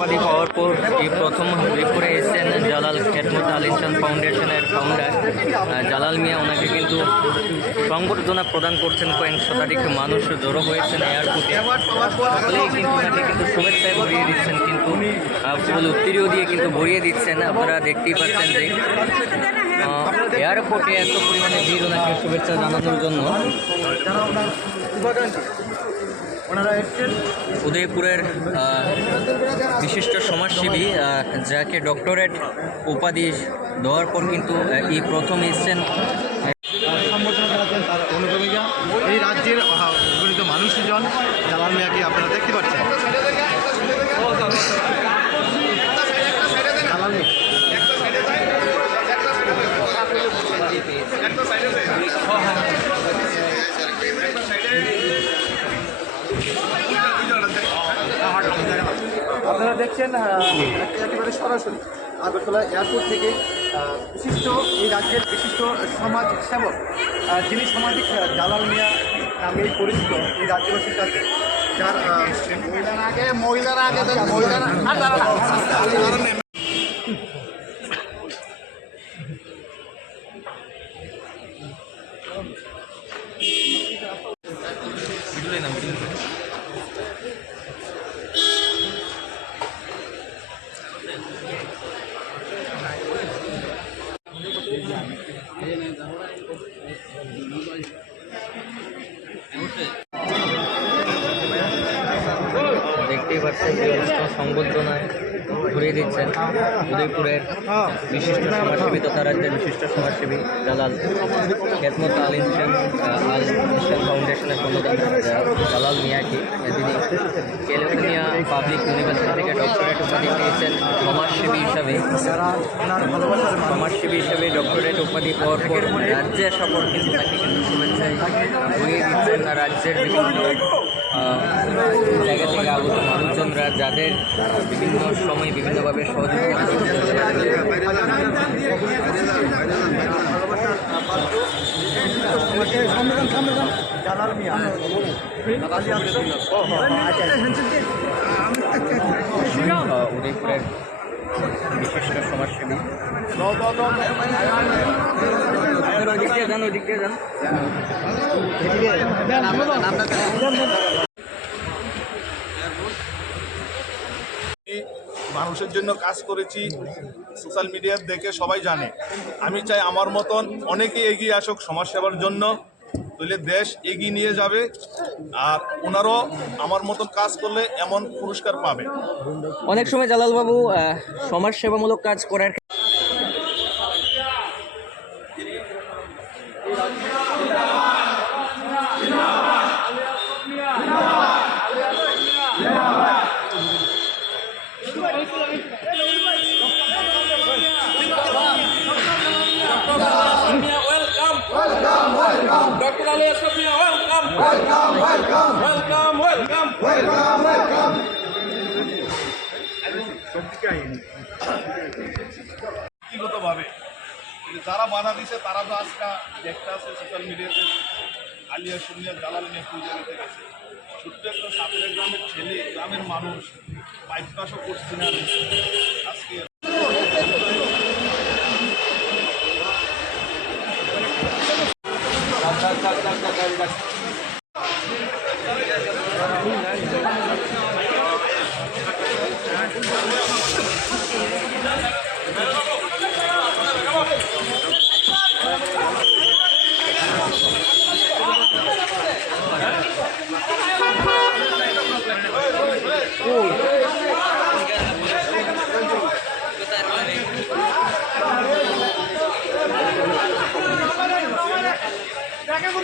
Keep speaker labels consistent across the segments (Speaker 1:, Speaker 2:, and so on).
Speaker 1: উপাধি পাওয়ার পর এই প্রথম রিপোর্টে এসেছেন জালাল খেদমত আলিমসান ফাউন্ডেশনের ফাউন্ডার জালাল মিয়া ওনাকে কিন্তু সংবর্ধনা প্রদান করছেন। কয়েক শতাধিক মানুষ জড়ো হয়েছেন এয়ারপোর্টে সকলেই কিন্তু ওনাকে কিন্তু শুভেচ্ছায় ভরিয়ে দিচ্ছেন কিন্তু ফুল উত্তীর্ণ দিয়ে কিন্তু ভরিয়ে দিচ্ছেন। আপনারা দেখতেই পাচ্ছেন যে এয়ারপোর্টে এত পরিমাণে ভিড় ওনাকে শুভেচ্ছা জানানোর জন্য। উদয়পুরের বিশিষ্ট সমাজসেবী যাকে ডক্টরেট উপাধি দেওয়ার পর কিন্তু এই প্রথম এসছেন
Speaker 2: সম্বর্ধনা জানাচ্ছেন তার অনুগামীরা এই রাজ্যের আহ, গণিত মানুষজন জালাল মিয়াকে আপনারা দেখতে পাচ্ছেন জালাল মিয়া আপনারা দেখছেন একেবারে সরাসরি আগরতলা এয়ারপোর্ট থেকে বিশিষ্ট এই রাজ্যের বিশিষ্ট সমাজ সেবক যিনি সামাজিক জালাল মিয়া নামেই পরিচিত এই রাজ্যবাসীর কাছে, যার মহিলার আগে মহিলার আগে মহিলার
Speaker 1: দেখতেই পাচ্ছেন যে অনুষ্ঠান সংবর্ধনায় ঘুরিয়ে দিচ্ছেন উদয়পুরের বিশিষ্ট সমাজসেবী তথা রাজ্যের বিশিষ্ট সমাজসেবী জালাল খেদমত আল ইনসান আল ইনসান ফাউন্ডেশনের প্রধান জালাল মিয়াকে তিনি ক্যালিফোর্নিয়া পাবলিক ইউনিভার্সিটি থেকে ডক্টরেট উপাধি পেয়েছেন সমাজসেবী হিসাবে। সমাজসেবী হিসেবে ডক্টরেট উপাধি পাওয়ার পর রাজ্যে আসার পর কিন্তু তাকে কিন্তু শুভেচ্ছায় ঘুরিয়ে দিচ্ছেন। রাজ্যের বিভিন্ন জায়গা থেকে আগত মানুষজনরা যাদের বিভিন্ন সময় বিভিন্নভাবে সহযোগিতা করেছেন।
Speaker 2: জালাল মিয়া
Speaker 1: আহ, উদয়পুরের বিশিষ্ট সমাজসেবী
Speaker 3: মানুষের জন্য কাজ করেছি সোশ্যাল মিডিয়ার দেখে সবাই জানে। আমি চাই আমার মতন অনেকে এগিয়ে আসুক সমাজসেবার জন্য তাহলে দেশ এগিয়ে নিয়ে যাবে আর ওনারও আমার মতন কাজ করলে এমন পুরস্কার পাবে।
Speaker 1: অনেক সময় জালালবাবু সমাজসেবামূলক কাজ করার
Speaker 4: Welcome, welcome.
Speaker 3: ব্যক্তিগতভাবে যারা বাধা দিছে তারা তো আজকে দেখতে আছে সোশ্যাল মিডিয়াতে আলিয়া সুনিয়া জালাল নিয়ে পুজো গেছে ছোট্ট একটা সাপের গ্রামের ছেলে গ্রামের মানুষ পাইপ চাষও করছি না। আজকে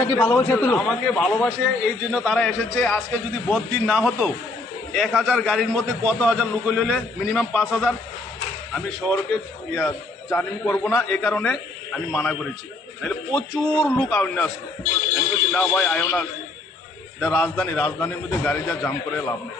Speaker 2: আপনাকে ভালোবাসা
Speaker 3: আমাকে ভালোবাসে, এই জন্য তারা এসেছে। আজকে যদি বদিন না হতো, এক হাজার গাড়ির মধ্যে কত হাজার লোক হইলে? মিনিমাম পাঁচ হাজার। আমি শহরকে জার্নি করব না, এ কারণে আমি মানা করেছি। নাহলে প্রচুর লোক আউন্য আসলো আমি বলছি, না ভাই, আয়ো না। এটা রাজধানী, রাজধানীর মধ্যে গাড়ি যা জাম করে লাভ নেই।